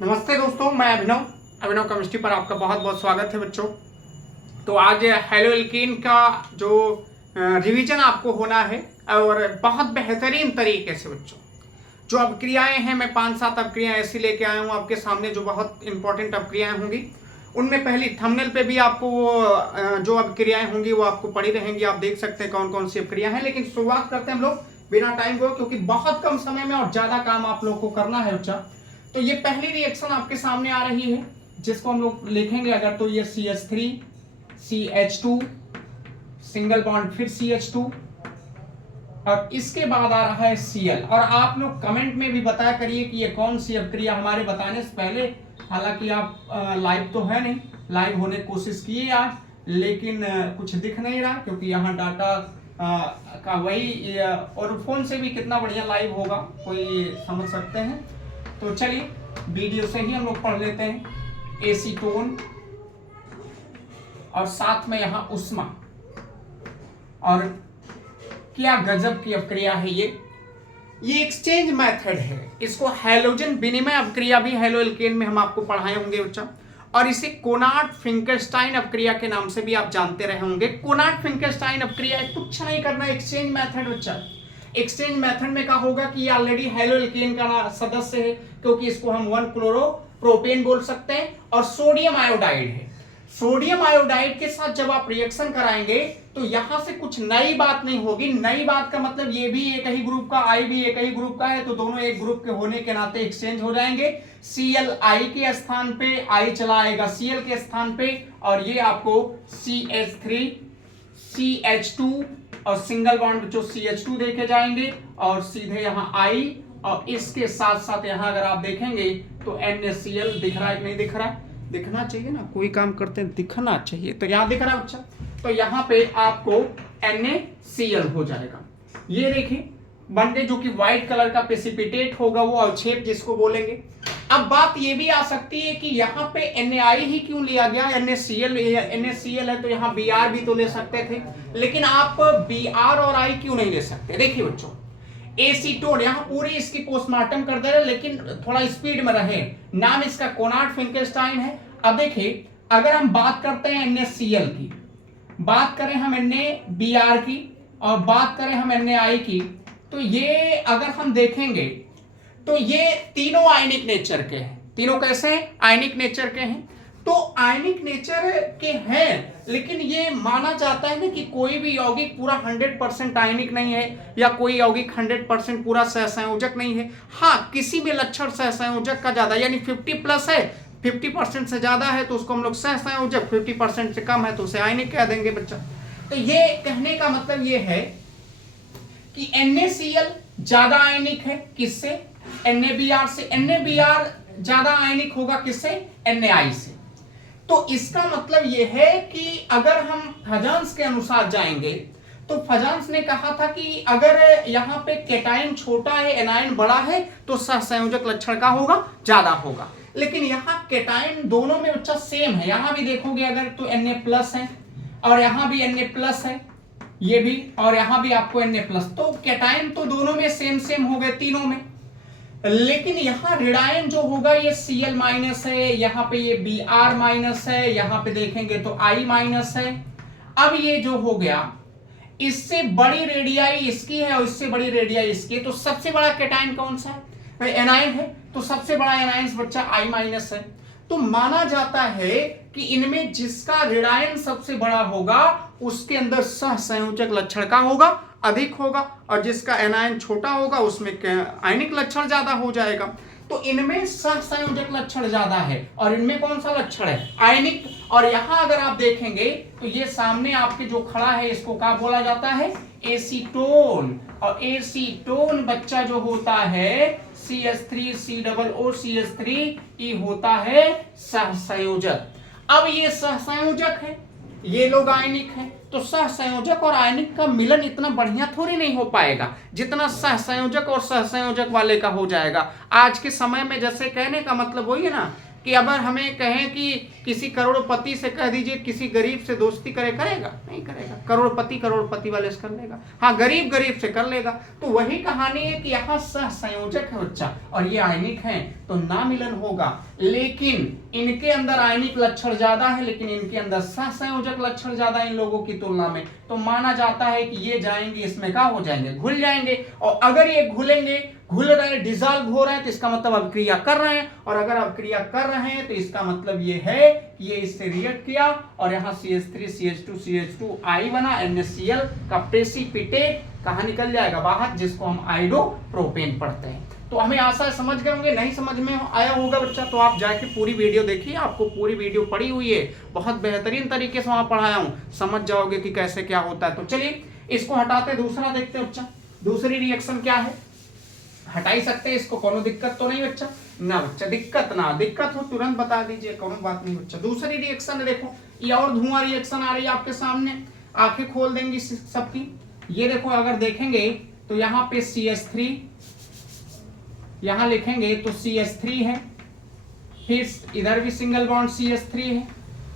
नमस्ते दोस्तों, मैं अभिनव केमिस्ट्री पर आपका बहुत बहुत स्वागत है बच्चों। तो आज हेलोएल्कीन का जो रिवीजन आपको होना है और बहुत बेहतरीन तरीके से बच्चों। जो अपक्रियाएं हैं, मैं 5-7 अपक्रियाएं ऐसी लेके आया हूँ आपके सामने जो बहुत इंपॉर्टेंट अपक्रियाएं होंगी। उनमें पहली थंबनेल पे भी आपको वो जो अपक्रियाएं होंगी वो आपको पड़ी रहेंगी। आप देख सकते हैं कौन कौन सी अपक्रिया हैं। लेकिन शुरुआत करते हैं हम लोग बिना टाइम को, क्योंकि बहुत कम समय में और ज्यादा काम आप लोग को करना है बच्चा। तो ये पहली रिएक्शन आपके सामने आ रही है जिसको हम लोग लिखेंगे अगर तो ये CH3 CH2 सिंगल बॉन्ड फिर CH2 और इसके बाद आ रहा है Cl। और आप लोग कमेंट में भी बताया करिए कि ये कौन सी अपक्रिया हमारे बताने से पहले। हालांकि आप लाइव तो है नहीं, लाइव होने की कोशिश किए आज, लेकिन कुछ दिख नहीं रहा क्योंकि यहाँ डाटा का वही और फोन से भी कितना बढ़िया लाइव होगा कोई समझ सकते हैं। तो चलिए वीडियो से ही हम लोग पढ़ लेते हैं। एसीटोन और साथ में यहां उष्मा, और क्या गजब की अपक्रिया है ये एक्सचेंज मेथड है। इसको हैलोजन विनिमय अपक्रिया भी हेलोएल्केन में हम आपको पढ़ाए होंगे बच्चा, और इसे कोनार्ड फिंकरस्टाइन अपक्रिया के नाम से भी आप जानते रहे होंगे। कोनार्ड फिंकरस्टाइन अपक्रिया कुछ नहीं करना, एक्सचेंज मेथड बच्चा। एक्सचेंज मेथड में क्या होगा कि ये ऑलरेडी हेलोएल्केन का सदस्य है, क्योंकि इसको हम 1-क्लोरोप्रोपेन बोल सकते हैं, और सोडियम आयोडाइड है। सोडियम आयोडाइड के साथ जब आप रिएक्शन कराएंगे तो यहां से कुछ नई बात नहीं होगी। नई बात का मतलब ये भी एक ही ग्रुप का, आई भी एक ही ग्रुप का है, तो दोनों एक ग्रुप के होने के नाते एक्सचेंज हो जाएंगे। Cl I के स्थान पे I चला आएगा Cl के स्थान पे, और ये आपको CH3 CH2 और सिंगल बॉन्ड जो CH2 देखे जाएंगे, और सीधे यहाँ I, और इसके साथ साथ यहाँ अगर आप देखेंगे तो NaCl दिख रहा है कि नहीं दिख रहा है? दिखना चाहिए ना, कोई काम करते हैं दिखना चाहिए। तो यहाँ दिख रहा है बच्चा, तो यहाँ पे आपको NaCl हो जाएगा। ये देखिए बन गए, जो कि व्हाइट कलर का प्रेसिपिटेट होगा, वो अवक्षेप जिसको बोलेंगे। अब बात ये भी आ सकती है कि यहाँ पे Na ही क्यों लिया गया, NaCl है तो यहाँ Br भी तो ले सकते थे, लेकिन आप Br और I क्यों नहीं ले सकते? देखिए बच्चों, एसीटोन यहाँ पूरी इसकी पोस्टमार्टम कर दे रहे, लेकिन थोड़ा स्पीड में रहे। नाम इसका कोनार्ड फिंकरस्टाइन है। अब देखिए, अगर हम बात करते हैं NaCl की, बात करें हम NaBr की, और बात करें हम Na की, तो ये अगर हम देखेंगे तो ये तीनों आयनिक नेचर के हैं। तीनों कैसे हैं? आयनिक नेचर के हैं। तो आयनिक नेचर के हैं, लेकिन ये माना जाता है ना कि कोई भी यौगिक पूरा 100% आयनिक नहीं है, या कोई यौगिक 100% पूरा सहसंयोजक नहीं है। हाँ, किसी भी लक्षण सहसंयोजक का ज्यादा, यानी 50+ है, 50% से ज्यादा है तो उसको हम लोग सहसंयोजक, 50% से कम है तो उसे आयनिक कह देंगे बच्चा। तो ये कहने का मतलब ये है कि NaCl ज्यादा आयनिक है किससे? NaBr से। NaBr ज्यादा आयनिक होगा किससे? Na से। तो इसका मतलब यह है कि अगर हम फजांस के अनुसार जाएंगे तो फजांस ने कहा था कि अगर यहाँ पे केटाइन छोटा है, एनायन बड़ा है, तो सहसंयोजक लक्षण का होगा, ज्यादा होगा। लेकिन यहाँ केटाइन दोनों में बच्चा सेम है। यहाँ भी देखोगे अगर तो Na+ है, और यहाँ भी Na+ है, ये भी, और यहाँ भी आपको Na+, तो केटाइन तो दोनों में सेम हो गए तीनों में। लेकिन यहाँ ऋणायन जो होगा ये Cl- है, यहाँ पे ये Br- है, यहाँ पे देखेंगे तो I- है। अब ये जो हो गया, इससे बड़ी रेडियाई इसकी है और इससे बड़ी रेडियाई इसकी है, तो सबसे बड़ा केटाइन कौन सा है? भाई एनायन है, तो सबसे बड़ा एनायन बच्चा I- है। तो माना जाता है कि इनमें जिसका ऋणायन सबसे बड़ा होगा उसके अंदर सहसंयोजक लक्षण का होगा, अधिक होगा, और जिसका एनायन छोटा होगा उसमें आयनिक लक्षण ज्यादा हो जाएगा। तो इनमें सहसंयोजक लक्षण ज्यादा है, और इनमें कौन सा लक्षण है? आयनिक। और यहां अगर आप देखेंगे तो ये सामने आपके जो खड़ा है इसको क्या बोला जाता है? एसीटोन। और एसीटोन बच्चा जो होता है CH3COOCH3 ये होता है सहसंयोजक। अब ये सहसंयोजक है, ये लोग आयनिक है, तो सहसंयोजक और आयनिक का मिलन इतना बढ़िया थोड़ी नहीं हो पाएगा जितना सहसंयोजक और सहसंयोजक वाले का हो जाएगा। आज के समय में जैसे कहने का मतलब वही है ना कि अगर हमें कहें कि किसी करोड़पति से कह दीजिए किसी गरीब से दोस्ती करेगा? नहीं करेगा। करोड़पति वाले से कर लेगा, हाँ गरीब से कर लेगा। तो वही कहानी है कि यहाँ सह संयोजक है बच्चा और ये आयनिक है तो ना मिलन होगा, लेकिन इनके अंदर आयनिक लक्षण ज्यादा है लेकिन इनके अंदर सह संयोजक लक्षण ज्यादा इन लोगों की तुलना में। तो माना जाता है कि ये जाएंगे इसमें क्या हो जाएंगे, घुल जाएंगे। और अगर ये घुल रहे डिजॉल्व हो रहे हैं तो इसका मतलब अभिक्रिया कर रहे हैं, और अगर अभिक्रिया कर रहे हैं तो इसका मतलब ये है कि ये इससे रिएक्ट किया और यहाँ CH3 CH2 CH2 I बना, NaCl का प्रेसिपिटेट कहाँ निकल जाएगा बाहर, जिसको हम आइडोप्रोपेन पढ़ते हैं। तो हमें आशा है समझ गए होंगे, नहीं समझ में आया होगा बच्चा तो आप जाके पूरी वीडियो देखिए, आपको पूरी वीडियो पड़ी हुई है, बहुत बेहतरीन तरीके से वहां पढ़ाया हूं, समझ जाओगे कि कैसे क्या होता है। तो चलिए इसको हटाते दूसरा देखते हैं बच्चा, दूसरी रिएक्शन क्या है, हटा ही सकते हैं इसको, कोनो दिक्कत तो नहीं बच्चा ना, बच्चा दिक्कत हो तुरंत बता दीजिए, कोनो बात नहीं बच्चा। दूसरी रिएक्शन है, देखो ये और धुआं रिएक्शन आ रही है आपके सामने, आंखें खोल देंगी सबकी। ये देखो अगर देखेंगे तो यहाँ पे CH3, यहां लिखेंगे तो CH3 है, फिर इधर भी सिंगल बॉन्ड CH3 है,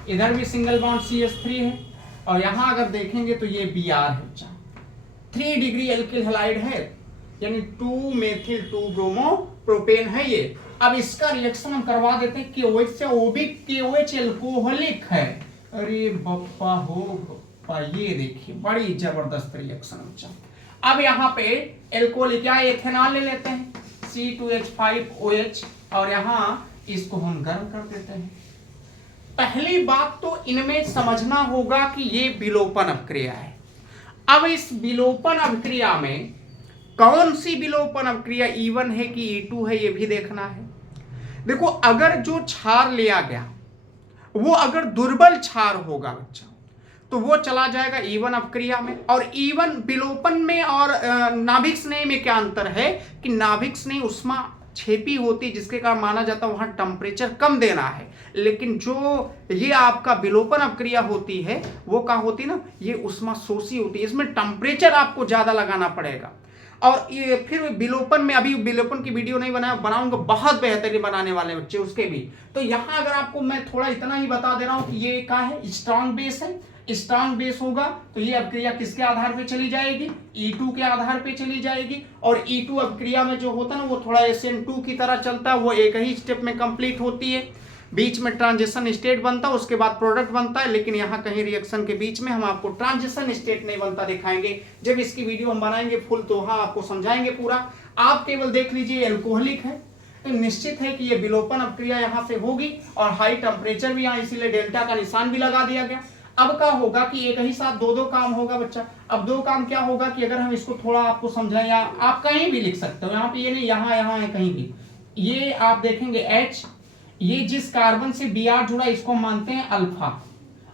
इधर भी सिंगल बॉन्ड CH3 है, और यहां अगर देखेंगे तो ये Br है बच्चा, 3 डिग्री एल्किल हैलाइड है, यानी 2 मेथिल 2 ब्रोमो प्रोपेन है ये। अब इसका रिएक्शन हम करवा देते हैं, KOH से ओबिक KOH एल्कोहलिक है। अरे बप्पा हो बप्पा, ये देखिए बड़ी जबरदस्त रिएक्शन बच्चा। अब यहाँ पे एल्कोहलिक या एथेनॉल ले लेते हैं C2H5OH और यहाँ इसको हम गर्म कर देते हैं। पहली बात तो इनमें समझना होगा कि ये विलोपन अभिक्रिया है। अब इस विलोपन अभिक्रिया में कौन सी विलोपन अभिक्रिया E1 है कि E2 है ये भी देखना है। देखो अगर जो क्षार लिया गया वो अगर दुर्बल क्षार होगा बच्चा तो वो चला जाएगा E1 अभिक्रिया में, और E1 विलोपन में और नाभिक स्नेह में क्या अंतर है कि नाभिक स्नेह उष्मा छेपी होती जिसके कारण माना जाता है वहां टेम्परेचर कम देना है, लेकिन जो ये आपका विलोपन अभिक्रिया होती है वो क्या होती है ना, ये उष्मा शोषी होती है, इसमें टेम्परेचर आपको ज्यादा लगाना पड़ेगा। और ये फिर विलोपन में, अभी विलोपन की वीडियो नहीं बनाऊंगा, बहुत बेहतरीन बनाने वाले बच्चे उसके भी। तो यहाँ अगर आपको मैं थोड़ा इतना ही बता दे रहा हूं कि ये क्या है, स्ट्रांग बेस है, स्ट्रांग बेस होगा तो ये अभिक्रिया किसके आधार पे चली जाएगी, E2 के आधार पे चली जाएगी। और E2 अभिक्रिया में जो होता है ना वो थोड़ा SN2 की तरह चलता है, वो एक ही स्टेप में कंप्लीट होती है, बीच में ट्रांजिशन स्टेट बनता है, उसके बाद प्रोडक्ट बनता है, लेकिन यहाँ कहीं रिएक्शन के बीच में हम आपको ट्रांजिशन स्टेट नहीं बनता दिखाएंगे। जब इसकी वीडियो हम बनाएंगे फुल तो वहां आपको समझाएंगे पूरा। आप केवल देख लीजिए एल्कोहलिक है तो निश्चित है कि ये विलोपन अभिक्रिया यहाँ से होगी और हाई टेम्परेचर भी यहाँ, इसीलिए डेल्टा का निशान भी लगा दिया गया। अब क्या होगा कि एक ही साथ दो काम होगा बच्चा। अब दो काम क्या होगा कि अगर हम इसको थोड़ा आपको समझाएं, या आप कहीं भी लिख सकते हो, यहाँ पे ये नहीं, यहाँ है कहीं भी, ये आप देखेंगे H, ये जिस कार्बन से Br जुड़ा इसको मानते हैं अल्फा,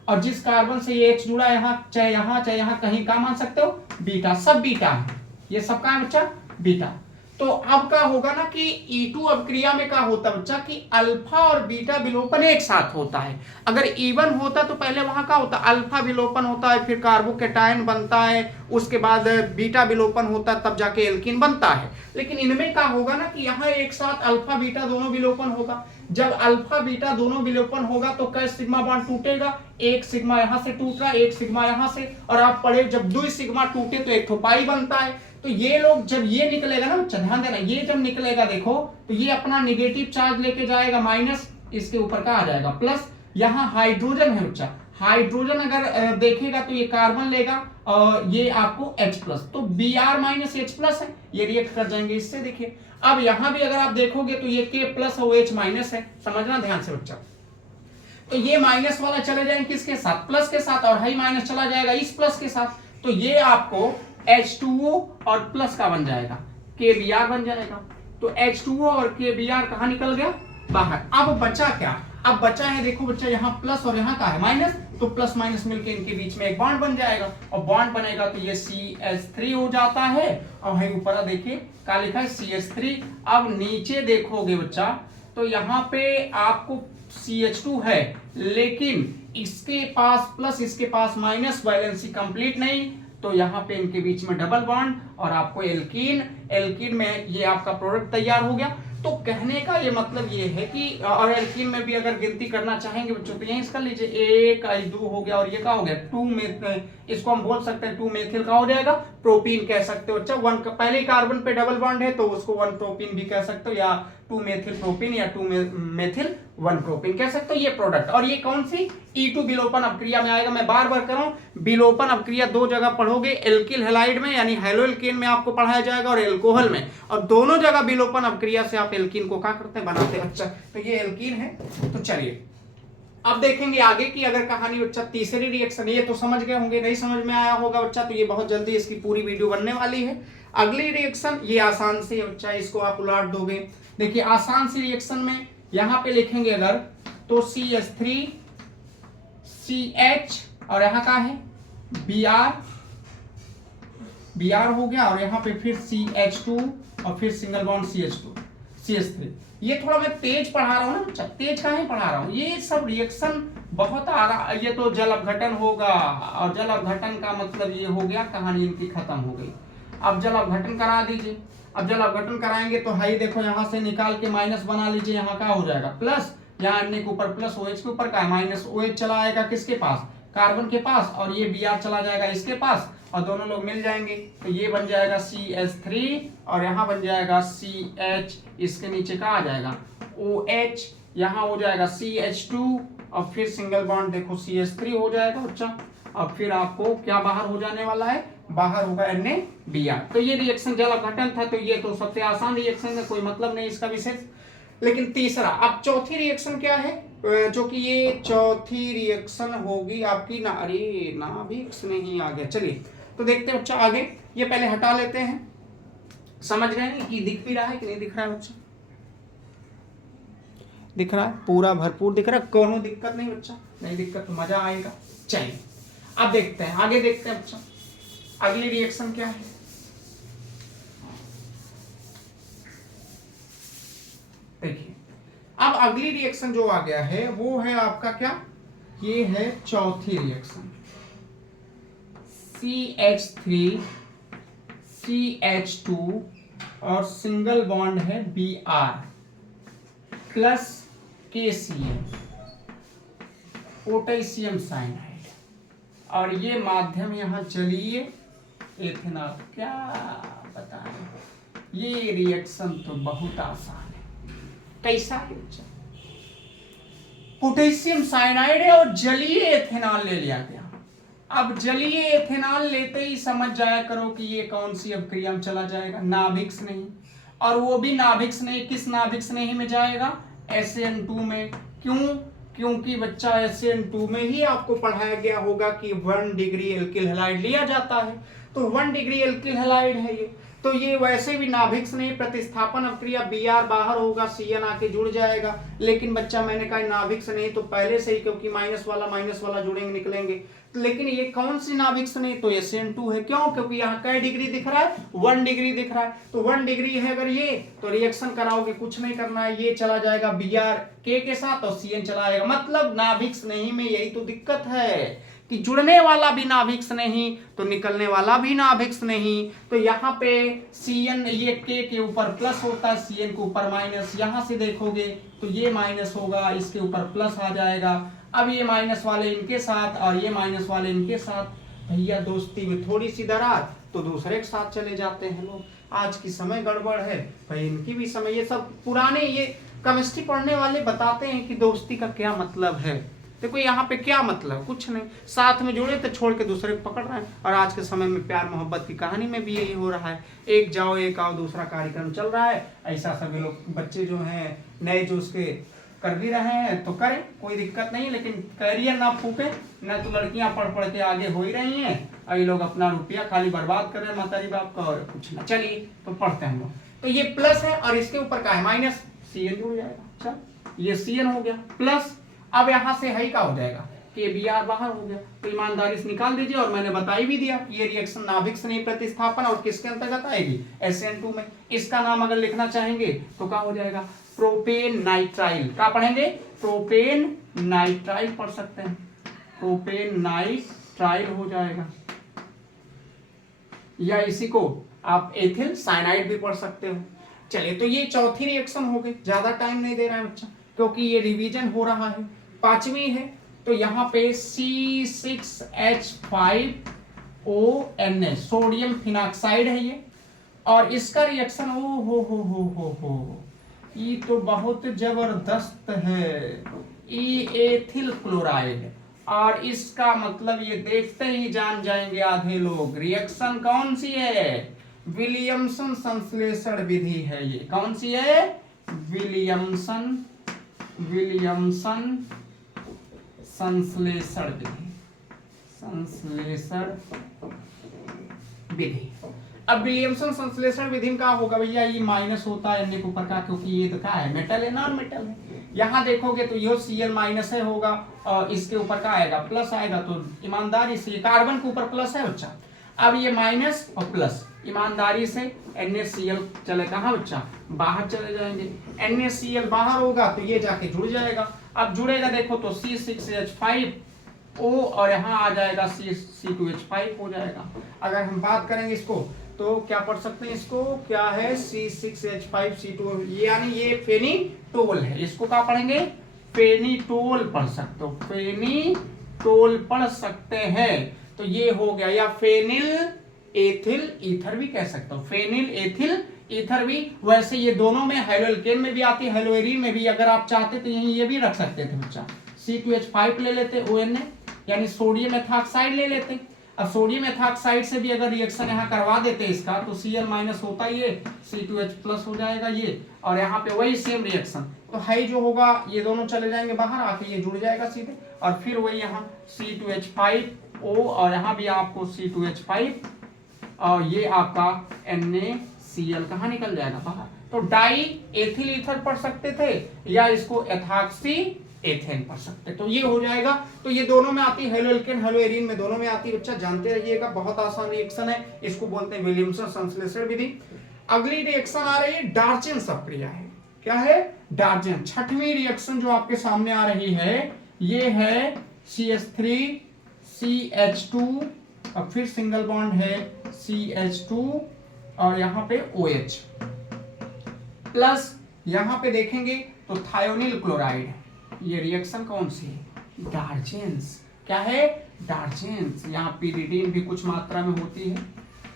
और जिस कार्बन से ये H जुड़ा चाहे यहाँ कहीं का मान सकते हो बीटा, सब बीटा है, ये सब का है बच्चा बीटा। तो अब क्या होगा ना कि E2 अभिक्रिया में क्या होता है बच्चा कि अल्फा और बीटा विलोपन एक साथ होता है। अगर E1 होता तो पहले वहां क्या होता, अल्फा विलोपन होता है, फिर कार्बोकेटायन बनता है, उसके बाद बीटा विलोपन होता है, तब जाके एल्कीन बनता है। लेकिन इनमें क्या होगा ना कि यहाँ एक साथ अल्फा बीटा दोनों विलोपन होगा। जब अल्फा बीटा दोनों विलोपन होगा तो कै सिग्मा बॉन्ड टूटेगा, एक सिग्मा यहाँ से टूट रहा है, एक सिग्मा यहाँ से, और आप पढ़े जब 2 सिग्मा टूटे तो एक पाई बनता है। तो ये लोग जब ये निकलेगा ना बच्चा, ध्यान देना, ये जब निकलेगा देखो तो ये अपना नेगेटिव चार्ज लेके जाएगा माइनस, इसके ऊपर का आ जाएगा प्लस। यहाँ हाइड्रोजन है बच्चा, हाइड्रोजन अगर देखेगा तो ये कार्बन लेगा और ये आपको H प्लस, तो Br माइनस H प्लस है, ये रिएक्ट कर जाएंगे इससे। देखिए अब यहाँ भी अगर आप देखोगे तो ये K प्लस और H माइनस है, समझना ध्यान से बच्चा। तो ये माइनस वाला चले जाएंगे किसके साथ, प्लस के साथ, और हाई माइनस चला जाएगा इस प्लस के साथ, तो ये आपको H2O और प्लस का बन जाएगा, KBr बन जाएगा। तो H2O और KBr कहाँ निकल गया, बाहर। अब बचा क्या, अब बचा है देखो बच्चा, यहाँ प्लस और यहाँ का है माइनस, तो प्लस माइनस मिलके इनके बीच में एक बॉन्ड बन जाएगा, और बॉन्ड बनेगा तो ये CH3 हो जाता है, और वहीं ऊपर देखिए क्या लिखा है CH3। अब नीचे देखोगे बच्चा तो यहाँ पे आपको CH2 है, लेकिन इसके पास प्लस इसके पास माइनस, वैलेंसी कंप्लीट नहीं, तो यहाँ पे इनके बीच में डबल बॉन्ड और आपको एल्कीन, एल्कीन में ये आपका प्रोडक्ट तैयार हो गया। तो कहने का ये मतलब ये है कि और एल्कीन में भी अगर गिनती करना चाहेंगे बच्चों तो यहीं कर लीजिए, एक H2 हो गया और ये क्या हो गया 2 मेथिल, इसको हम बोल सकते हैं 2 मेथिल का हो जाएगा प्रोपीन कह सकते हो। अच्छा वन पहले कार्बन पे डबल बॉन्ड है तो उसको 1 प्रोपीन भी कह सकते हो, या 2 मेथिल प्रोपीन या 2 मेथिल 1 प्रोपीन कह सकते हो ये प्रोडक्ट। और ये कौन सी E2 विलोपन अपक्रिया में आएगा। मैं बार बार कर रहा हूं, विलोपन अपक्रिया दो जगह पढ़ोगे, एल्किल हैलाइड में यानी हेलोएल्केन में आपको पढ़ाया जाएगा और एल्कोहल में, और दोनों जगह विलोपन अपक्रिया से आप एल्कीन को क्या करते हैं बनाते हैं। अच्छा तो ये एल्कीन है। तो चलिए अब देखेंगे आगे की अगर कहानी बच्चा तीसरी रिएक्शन, ये तो समझ गए होंगे, नहीं समझ में आया होगा बच्चा तो ये बहुत जल्दी इसकी पूरी वीडियो बनने वाली है। अगली रिएक्शन ये आसान सी है बच्चा, इसको आप उलाट दोगे। देखिए आसान सी रिएक्शन में यहां पे लिखेंगे अगर तो CH3 CH और यहां का है Br हो गया, और यहां पे फिर CH2 और फिर सिंगल बॉन्ड CH2 CH3। ये थोड़ा मैं तेज पढ़ा रहा हूं ना बच्चा, तेज कहां ही पढ़ा रहा हूं, ये सब रिएक्शन बहुत आ रहा। ये तो जल अपघटन होगा, और जल अपघटन का मतलब ये हो गया कहानी इनकी खत्म हो गई। अब जल अपघटन करा दीजिए। अब जल अपघटन कराएंगे तो हाई देखो यहां से निकाल के माइनस बना लीजिए, यहाँ का हो जाएगा प्लस, यहाँ अन्य के ऊपर प्लस OH के ऊपर का माइनस OH चला आएगा किसके पास कार्बन के पास, और ये Br चला जाएगा इसके पास, और दोनों लोग मिल जाएंगे तो ये बन जाएगा CH3 और यहाँ बन जाएगा CH, इसके नीचे का आ जाएगा OH, यहाँ हो जाएगा CH2 और फिर सिंगल बॉन्ड देखो CH3 हो जाएगा बच्चा। अब फिर आपको क्या बाहर हो जाने वाला है, बाहर होगा NaBr। तो ये रिएक्शन जल अपघटन था, तो ये तो सबसे आसान रिएक्शन है, कोई मतलब नहीं इसका विशेष। लेकिन तीसरा, अब चौथी रिएक्शन क्या है, जो कि ये चौथी रिएक्शन होगी आपकी ना, अरे नाभिक्स नहीं आ गया। चलिए तो देखते हैं बच्चा आगे, ये पहले हटा लेते हैं। समझ गए नहीं कि दिख भी रहा है कि नहीं दिख रहा है बच्चा, दिख रहा है पूरा भरपूर दिख रहा है, कोनो दिक्कत नहीं बच्चा, नहीं दिक्कत तो मजा आएगा। चलिए अब देखते हैं आगे, देखते हैं बच्चा अगली रिएक्शन क्या है। देखिए अब अगली रिएक्शन जो आ गया है वो है आपका क्या, ये है चौथी रिएक्शन CH3 CH2 और सिंगल बॉन्ड है Br plus KCl potassium cyanide, और ये माध्यम यहां जलीय एथेनॉल। क्या बताएं, ये रिएक्शन तो बहुत आसान है। कैसा है बच्चा, पोटेशियम साइनाइड है और जलीय एथेनॉल ले लिया गया। अब जलीय एथेनॉल लेते ही समझ जाया करो कि ये कौन सी अपक्रिया में चला जाएगा, नाभिक्स नहीं, और वो भी नाभिक्स नहीं, किस नाभिक्स नहीं में जाएगा SN2 में। क्यों, क्योंकि बच्चा SN2 में ही आपको पढ़ाया गया होगा कि 1 डिग्री एल्किल हैलाइड लिया जाता है, तो 1 डिग्री एल्किल हैलाइड है ये, तो ये वैसे भी नाभिक्स नहीं, प्रतिस्थापन अपक्रिया Br बाहर होगा, Cn आके जुड़ जाएगा। लेकिन बच्चा मैंने कहा नाभिक्स नहीं तो पहले से ही, क्योंकि माइनस वाला जुड़ेंगे निकलेंगे, लेकिन ये कौन सी नाभिक्स नहीं, तो SN2 है। क्यों, क्योंकि यहाँ कै डिग्री दिख रहा है, 1 डिग्री दिख रहा है, तो 1 डिग्री है अगर ये, तो रिएक्शन कराओगे कुछ नहीं करना है, ये चला जाएगा Br के साथ और Cn चला आएगा, मतलब नाभिक्स नहीं में यही तो दिक्कत है कि जुड़ने वाला भी नाभिक्स नहीं तो निकलने वाला भी नाभिक्स नहीं। तो यहाँ पे Cn ये के ऊपर प्लस होता है, Cn के ऊपर माइनस, यहाँ से देखोगे तो ये माइनस होगा, इसके ऊपर प्लस आ जाएगा। अब ये माइनस वाले इनके साथ और ये माइनस वाले इनके साथ, भैया दोस्ती में थोड़ी सी दरार तो दूसरे के साथ चले जाते हैं लोग। आज की समय गड़बड़ है भाई, इनकी भी समय, ये सब पुराने ये केमिस्ट्री पढ़ने वाले बताते हैं कि दोस्ती का क्या मतलब है। देखो यहाँ पे क्या मतलब, कुछ नहीं, साथ में जुड़े तो छोड़ के दूसरे को पकड़ रहे हैं। और आज के समय में प्यार मोहब्बत की कहानी में भी यही हो रहा है, एक जाओ एक आओ दूसरा कार्यक्रम चल रहा है। ऐसा सभी लोग बच्चे जो हैं नए जो उसके कर भी रहे हैं तो करें, कोई दिक्कत नहीं, लेकिन कैरियर ना फूके, ना तो लड़कियां पढ़ के आगे हो ही रही हैं और ये लोग अपना रुपया खाली बर्बाद कर रहे हैं माताजी बाप का, और कुछ ना। चलिए तो पढ़ते हैं हम लोग। तो ये प्लस है और इसके ऊपर क्या है माइनस, Cn जुड़ जाएगा। अच्छा ये Cn हो गया प्लस, अब यहां से हाई का हो जाएगा कि Br बाहर हो गया, तो ईमानदारी से निकाल दीजिए। और मैंने बता भी दिया कि ये रिएक्शन नाभिक्स नहीं प्रतिस्थापन और किसके अंतर्गत आएगी, SN2 में। इसका नाम अगर लिखना चाहेंगे तो क्या हो जाएगा, प्रोपेन नाइट्राइल। क्या पढ़ेंगे, प्रोपेन नाइट्राइल पढ़ सकते हैं, प्रोपेन नाइट्राइल हो जाएगा, या इसी को आप एथिल साइनाइड भी पढ़ सकते हो। चलिए, तो ये चौथी रिएक्शन हो गई, ज्यादा टाइम नहीं दे रहा है बच्चा क्योंकि ये रिवीजन हो रहा है। पांचवी है, तो यहाँ पे C6H5ONA सोडियम फिनॉक्साइड है ये, और इसका रिएक्शन ओ हो, ये तो बहुत जबरदस्त है, एथिल क्लोराइड। और इसका मतलब ये देखते ही जान जाएंगे आधे लोग, रिएक्शन कौन सी है? विलियमसन संश्लेषण विधि है ये। कौन सी है? विलियमसन संश्लेषण विधि। अब विलियमसन संश्लेषण विधि में क्या होगा भैया? ये माइनस होता है एन के ऊपर का, क्योंकि ये तो क्या है? मेटल है, नॉन मेटल है। यहाँ देखोगे तो ये Cl माइनस है होगा, और इसके ऊपर क्या आएगा? प्लस आएगा। तो ईमानदारी से कार्बन के ऊपर प्लस है बच्चा। अब ये माइनस और प्लस ईमानदारी से NaCl चले कहाँ बच्चा? बाहर चले जाएंगे। NaCl बाहर होगा तो ये जाके जुड़ जाएगा। अब जुड़ेगा देखो तो C6H5O और यहाँ आ जाएगा C2H5 हो जाएगा। अगर हम बात करेंगे इसको तो क्या पढ़ सकते हैं? इसको क्या है? C6H5C2, यानी ये फेनिटोल है। इसको क्या पढ़ेंगे? फेनिटोल पढ़ सकते हो, फेनिटोल पढ़ सकते हैं। तो ये हो गया, या फेनिल एथिल ईथर भी कह सकते हो, फेनिल एथिल ईथर भी। वैसे ये दोनों में हेलोएल्केन में भी आती है, हेलोएरीन में भी। अगर आप चाहते तो यहीं ये भी रख सकते थे बच्चा, C2H5 ले लेते ONA, यानी सोडियम एथॉक्साइड ले लेते। अब सोडियम एथॉक्साइड से भी अगर रिएक्शन यहाँ करवा देते इसका, तो Cl माइनस होता ही है, C2H प्लस हो जाएगा ये, और यहाँ पे वही सेम रिएक्शन। तो हाई जो होगा ये दोनों चले जाएंगे बाहर, आके ये जुड़ जाएगा सीधे, और फिर वही यहाँ C2H5O, और यहाँ भी आपको C2H5, और ये आपका NaCl कहाँ निकल जाएगा? बाहर। तो डाई एथिल ईथर पढ़ सकते थे, या इसको एथॉक्सी एथेन पढ़ सकते। तो ये हो जाएगा। तो ये दोनों में आती है, हेलोएल्केन हेलोएरीन में दोनों में आती है बच्चा, जानते रहिएगा। बहुत आसान रिएक्शन है, इसको बोलते हैं विलियमसन संश्लेषण विधि। अगली रिएक्शन आ रही है डार्जेंस अपक्रिया है। क्या है? डार्जेंस। छठवीं रिएक्शन जो आपके सामने आ रही है ये है CH3CH2 और फिर सिंगल बॉन्ड है CH2 और यहाँ पे OH प्लस, यहाँ पे देखेंगे तो थायोनिल क्लोराइड है। ये रिएक्शन कौन सी है? डार्जेंस। क्या है? डार्जेंस। यहाँ पिरिडीन भी कुछ मात्रा में होती है,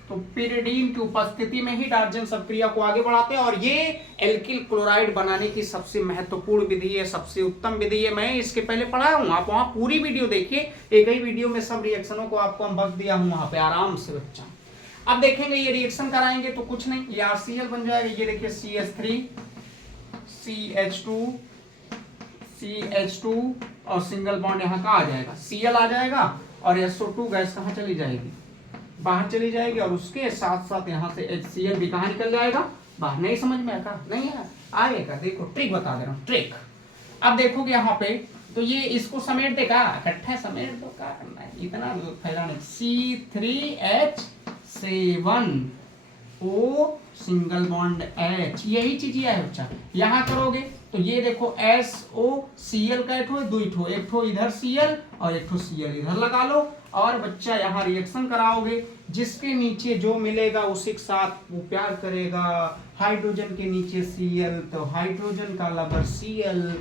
तो पिरिडीन की उपस्थिति में ही डार्जेंस अपक्रिया को आगे बढ़ाते हैं। और ये एल्किल क्लोराइड बनाने की सबसे महत्वपूर्ण विधि है, सबसे उत्तम विधि है। मैं इसके पहले पढ़ाया हूँ, आप वहाँ पूरी वीडियो देखिए, एक ही वीडियो में सब रिएक्शनों को आपको हम बता दिया हूँ वहाँ पे आराम से बच्चा। अब देखेंगे ये रिएक्शन कराएंगे तो कुछ नहीं, ये RCl बन जाएगा। ये देखिए CH3CH2 और सिंगल बॉन्ड यहाँ का आ जाएगा, Cl आ जाएगा, और SO2 गैस कहाँ चली जाएगी? बाहर चली जाएगी, और उसके साथ साथ यहाँ से HCl भी कहाँ निकल जाएगा? बाहर। नहीं समझ में आएगा? नहीं है, आएगा। देखो ट्रिक बता दे रहा हूँ, ट्रिक। अब देखोगे यहाँ पे तो ये इसको समेट देगा, इकट्ठा समेट दो, क्या करना है इतना फैलाने। C3H7O सिंगल बॉन्ड H, यही चीज है बच्चा। यहाँ करोगे तो ये देखो SOCl का एक ठो एक ठो इधर Cl और एक ठो Cl इधर लगा लो, और बच्चा यहाँ रिएक्शन कराओगे। जिसके नीचे जो मिलेगा उसी के साथ वो प्यार करेगा। हाइड्रोजन के नीचे Cl तो हाइड्रोजन का लवर Cl,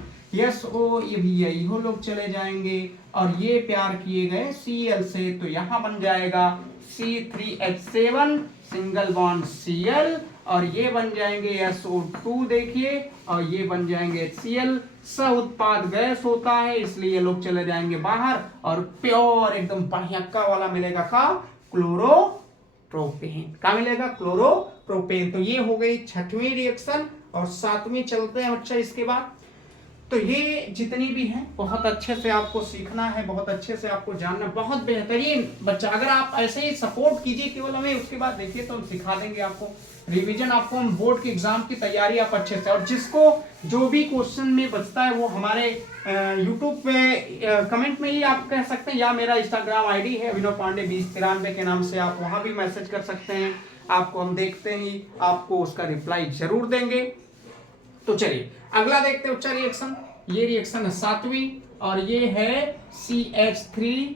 SO ये भी यही हो लोग चले जाएंगे, और ये प्यार किए गए Cl से, तो यहाँ बन जाएगा C3H7 सिंगल बॉन्ड Cl, और ये बन जाएंगे SO2 देखिए, और ये बन जाएंगे HCl। सह उत्पाद गैस होता है, इसलिए ये लोग चले जाएंगे बाहर, और प्योर एकदम बढ़िया का वाला मिलेगा का क्लोरोप्रोपेन। का मिलेगा? क्लोरोप्रोपेन। तो ये हो गई छठवीं रिएक्शन, और सातवीं चलते हैं बच्चा इसके बाद। तो ये जितनी भी हैं बहुत अच्छे से आपको सीखना है, बहुत अच्छे से आपको जानना, बहुत बेहतरीन बच्चा। अगर आप ऐसे ही सपोर्ट कीजिए केवल हमें, उसके बाद देखिए तो हम सिखा देंगे आपको रिवीजन, आपको हम बोर्ड के एग्जाम की तैयारी आप अच्छे से। और जिसको जो भी क्वेश्चन में बचता है वो हमारे यूट्यूब पे कमेंट में ही आप कह सकते हैं, या मेरा इंस्टाग्राम आईडी है अभिनव पांडे 2093 के नाम से, आप वहां भी मैसेज कर सकते हैं। आपको हम देखते ही आपको उसका रिप्लाई जरूर देंगे। तो चलिए अगला देखते हैं बच्चा रिएक्शन। ये रिएक्शन है सातवीं, और ये है CH3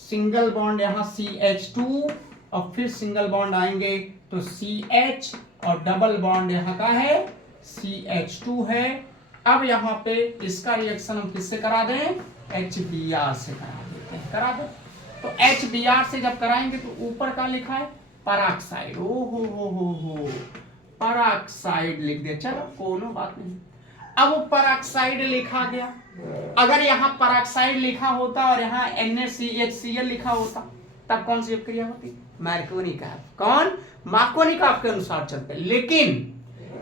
सिंगल बॉन्ड यहाँ CH2 और फिर सिंगल बॉन्ड आएंगे तो CH और डबल बॉन्ड यहाँ का है CH2 है। अब यहाँ पे इसका रिएक्शन हम किससे करा दें, HBr से करा देते हैं, करा दो। तो HBr से जब कराएंगे तो ऊपर का लिखा है पराक्साइड, ओ हो पराक्साइड लिख दिया, चलो कोनो बात नहीं। अब वो पराक्साइड लिखा गया, अगर यहाँ पराक्साइड लिखा होता और यहाँ NaCHCl लिखा होता तब कौन सी क्रिया होती, मार्कोनिक एसिड। कौन, मार्कोनिक एसिड के अनुसार चलते, लेकिन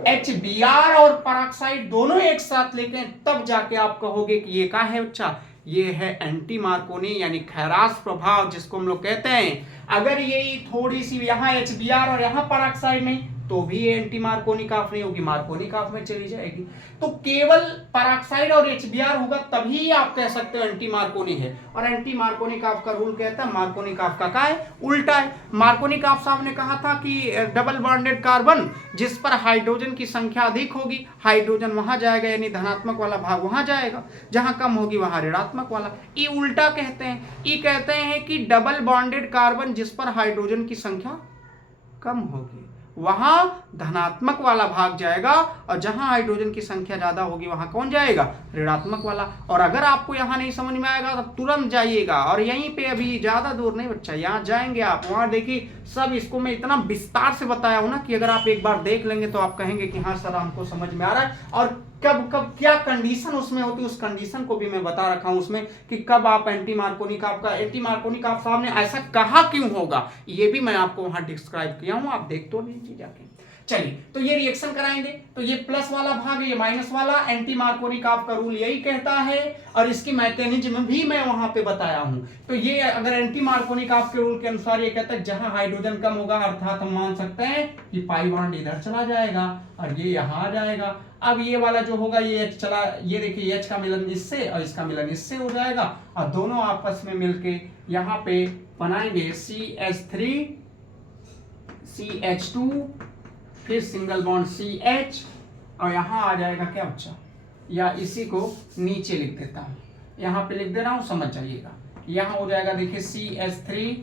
HBr और पराक्साइड दोनों एक साथ लेके तब जाके आप कहोगे कि ये क्या है बच्चा, ये है एंटी मार्कोनी यानी खैरास प्रभाव जिसको हम लोग कहते हैं। अगर ये थोड़ी सी यहाँ HBr और यहाँ पराक्साइड नहीं तो भी ये एंटी मार्कोनिक ऑफ नहीं होगी, मार्कोनिक ऑफ में चली जाएगी। तो केवल पराक्साइड और HBr होगा तभी आप कह सकते हो एंटी मार्कोनी है। और एंटी मार्कोनिक ऑफ का रूल कहता है मार्कोनिक ऑफ का क्या है, उल्टा है। मार्कोनिक ऑफ साहब ने कहा था कि डबल बॉन्डेड कार्बन जिस पर हाइड्रोजन की संख्या अधिक होगी, हाइड्रोजन वहां जाएगा यानी धनात्मक वाला भाग वहां जाएगा, जहां कम होगी वहां ऋणात्मक वाला। ये उल्टा कहते हैं, ये कहते हैं कि डबल बॉन्डेड कार्बन जिस पर हाइड्रोजन की संख्या कम होगी वहां धनात्मक वाला भाग जाएगा, और जहां हाइड्रोजन की संख्या ज्यादा होगी वहां कौन जाएगा, ऋणात्मक वाला। और अगर आपको यहां नहीं समझ में आएगा तो तुरंत जाइएगा, और यहीं पे अभी ज्यादा दूर नहीं बच्चा, यहां जाएंगे आप, वहां देखिए सब इसको मैं इतना विस्तार से बताया हूं ना कि अगर आप एक बार देख लेंगे तो आप कहेंगे कि हाँ सर हमको समझ में आ रहा है। और कब कब क्या कंडीशन उसमें होती है उस कंडीशन को भी मैं बता रखा हूं उसमें, कि कब आप एंटी मार्कोनिक आप साहब ने ऐसा कहा क्यों होगा, ये भी मैं आपको वहां डिस्क्राइब किया हूं, आप देख तो लीजिए जाके। चलिए तो ये रिएक्शन कराएंगे, तो ये प्लस वाला भाग ये माइनस वाला, एंटी मार्कोनिक का रूल यही कहता है, और इसकी मैकेनिज्म भी मैं वहां पे बताया हूं। तो ये अगर एंटी मार्कोनिक के रूल के अनुसार ये कहता है जहां हाइड्रोजन कम होगा, अर्थात हम मान सकते हैं कि पाई बॉन्ड इधर चला जाएगा और ये यहां आ जाएगा। अब ये वाला जो होगा ये H चला, ये देखिए H का मिलन इससे और इसका मिलन इससे हो जाएगा, और दोनों आपस में मिलके यहाँ पे बनाएंगे CH3 CH2 फिर सिंगल बॉन्ड CH, और यहां आ जाएगा क्या बच्चा, या इसी को नीचे लिख देता हूं, यहां पे लिख दे रहा हूं समझ जाइएगा। यहां हो जाएगा देखिए CH3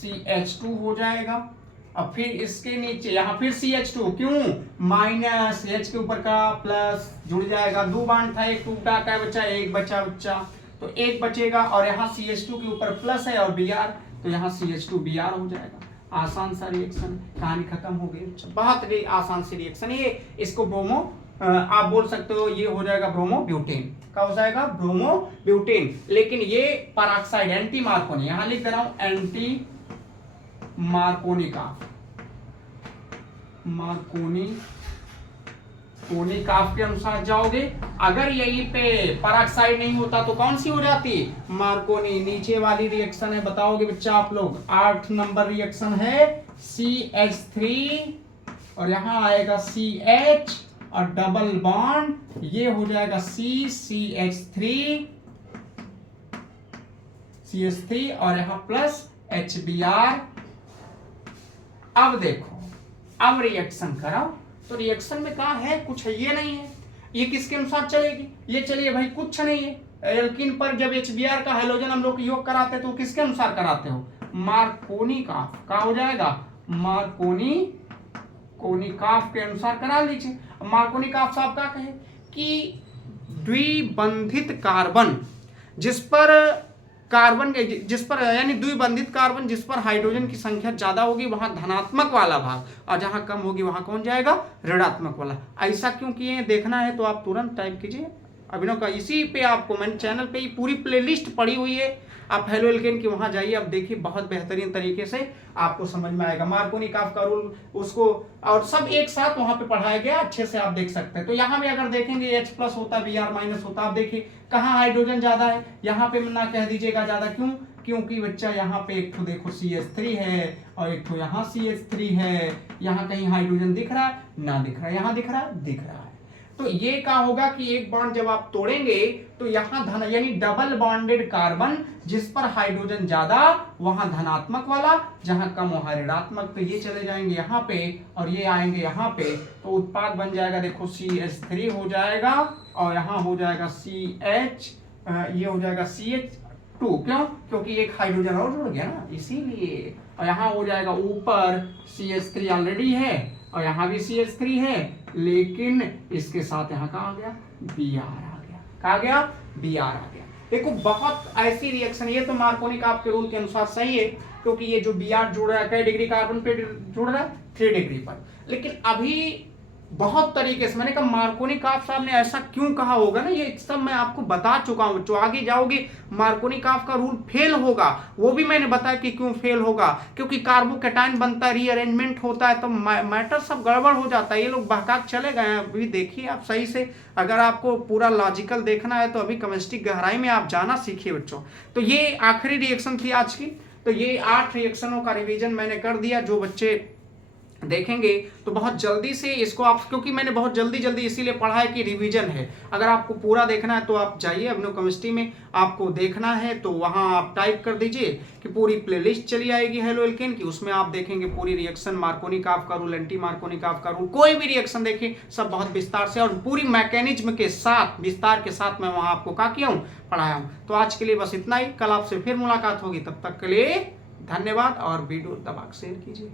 CH2 हो जाएगा, और फिर इसके नीचे यहां फिर CH2, क्यों माइनस H के ऊपर का प्लस जुड़ जाएगा, दो बॉन्ड था एक टूटा, क्या बच्चा एक बचा बच्चा, तो एक बचेगा, और यहाँ CH2 के ऊपर प्लस है और Br, तो यहाँ CH2 Br हो जाएगा। आसान सा रिएक्शन, कहानी खत्म हो गई, बहुत आसान सी रिएक्शन ये। इसको ब्रोमो आप बोल सकते हो, ये हो जाएगा ब्रोमो ब्यूटेन, क्या हो जाएगा ब्रोमो ब्यूटेन। लेकिन ये पराक्साइड एंटी मार्कोनी, यहां लिख दे रहा हूं एंटी मार्कोनिका, कोनिक ऑफ के अनुसार जाओगे। अगर यहीं पे पराक्साइड नहीं होता तो कौन सी हो जाती, मार्कोनी। नीचे वाली रिएक्शन है, बताओगे बच्चा आप लोग, 8 नंबर रिएक्शन है CH3 और यहां आएगा CH और डबल बॉन्ड, ये हो जाएगा CH3 और यहां प्लस HBr। अब देखो, अब रिएक्शन कराओ, तो रिएक्शन में कहा है कुछ है, ये नहीं है, ये किसके अनुसार चलेगी, ये चलिए भाई कुछ नहीं है। एल्कीन पर जब HBr का हाइड्रोजन हम लोग योग कराते हैं तो किसके अनुसार कराते हो, मार्कोनिक ऑफ, क्या हो जाएगा कोनिक ऑफ के अनुसार करा लीजिए। मार्कोनिक ऑफ साहब क्या कहे कि द्विबंधित कार्बन जिस पर यानी द्विबंधित कार्बन जिस पर हाइड्रोजन की संख्या ज्यादा होगी वहां धनात्मक वाला भाग, और जहां कम होगी वहां कौन जाएगा, ऋणात्मक वाला। ऐसा क्यों किए देखना है तो आप तुरंत टाइप कीजिए अभिनव का, इसी पे आपको मैंने चैनल पे ही पूरी प्लेलिस्ट पड़ी हुई है, आप हेलो एल्केन की वहां जाइए, अब देखिए बहुत बेहतरीन तरीके से आपको समझ में आएगा। मार्कोनिक ऑफ का रूल उसको और सब एक साथ वहां पे पढ़ाया गया, अच्छे से आप देख सकते हैं। तो यहाँ भी अगर देखेंगे H प्लस होता Br माइनस होता, आप देखिए कहाँ हाइड्रोजन ज्यादा है, यहाँ पे ना कह दीजिएगा ज्यादा, क्यों, क्योंकि बच्चा यहाँ पे एक तो देखो CH3 है और एक तो यहाँ CH3 है, यहाँ कहीं हाइड्रोजन दिख रहा है ना दिख रहा है, यहाँ दिख रहा है दिख रहा है। तो ये क्या होगा कि एक बॉन्ड जब आप तोड़ेंगे तो यहाँ धन यानी डबल बॉन्डेड कार्बन जिस पर हाइड्रोजन ज्यादा वहां धनात्मक वाला, जहां कम वहां ऋणात्मक, तो ये चले जाएंगे यहाँ पे और ये आएंगे यहाँ पे, तो उत्पाद बन जाएगा देखो CH3 हो जाएगा और यहाँ हो जाएगा CH, ये हो जाएगा CH2, क्यों, क्योंकि एक हाइड्रोजन और जुड़ गया ना, इसीलिए और यहाँ हो जाएगा ऊपर CH3 ऑलरेडी है और यहाँ भी CH3 है, लेकिन इसके साथ यहाँ का आ गया Br आ गया, कहा गया Br आ गया। देखो बहुत ऐसी रिएक्शन, ये तो मार्कोनी का आपके रूल के अनुसार सही है, क्योंकि ये जो Br जुड़ रहा है कई डिग्री कार्बन पे जुड़ रहा है 3 डिग्री पर। लेकिन अभी बहुत तरीके से मैंने कहा मार्कोनी काफ साहब ने ऐसा क्यों कहा होगा ना, ये सब मैं आपको बता चुका हूं। जो आगे जाओगे मार्कोनी काफ का रूल फेल होगा, वो भी मैंने बताया कि क्यों फेल होगा, क्योंकि कार्बोकैटायन बनता है, रीअरेंजमेंट होता है, तो मैटर सब गड़बड़ हो जाता है। ये लोग बहका चले गए हैं। अभी देखिए आप सही से, अगर आपको पूरा लॉजिकल देखना है तो अभी केमिस्ट्री गहराई में आप जाना सीखिए बच्चों। तो ये आखिरी रिएक्शन थी आज की। तो ये 8 रिएक्शनों का रिवीजन मैंने कर दिया। जो बच्चे देखेंगे तो बहुत जल्दी से इसको आप, क्योंकि मैंने बहुत जल्दी इसीलिए पढ़ा है कि रिवीजन है। अगर आपको पूरा देखना है तो आप जाइए अभिनव केमिस्ट्री में, आपको देखना है तो वहां आप टाइप कर दीजिए कि पूरी प्लेलिस्ट चली आएगी हेलो एल्केन की, उसमें आप देखेंगे पूरी रिएक्शन, मार्कोनी काफ का रूल, एंटी मार्कोनी काफ का रूल, कोई भी रिएक्शन देखिए सब बहुत विस्तार से और पूरी मैकेनिज्म के साथ विस्तार के साथ मैं वहां आपको क्या किया हूँ, पढ़ाया हूँ। तो आज के लिए बस इतना ही, कल आपसे फिर मुलाकात होगी, तब तक के लिए धन्यवाद और वीडियो दबा शेयर कीजिए।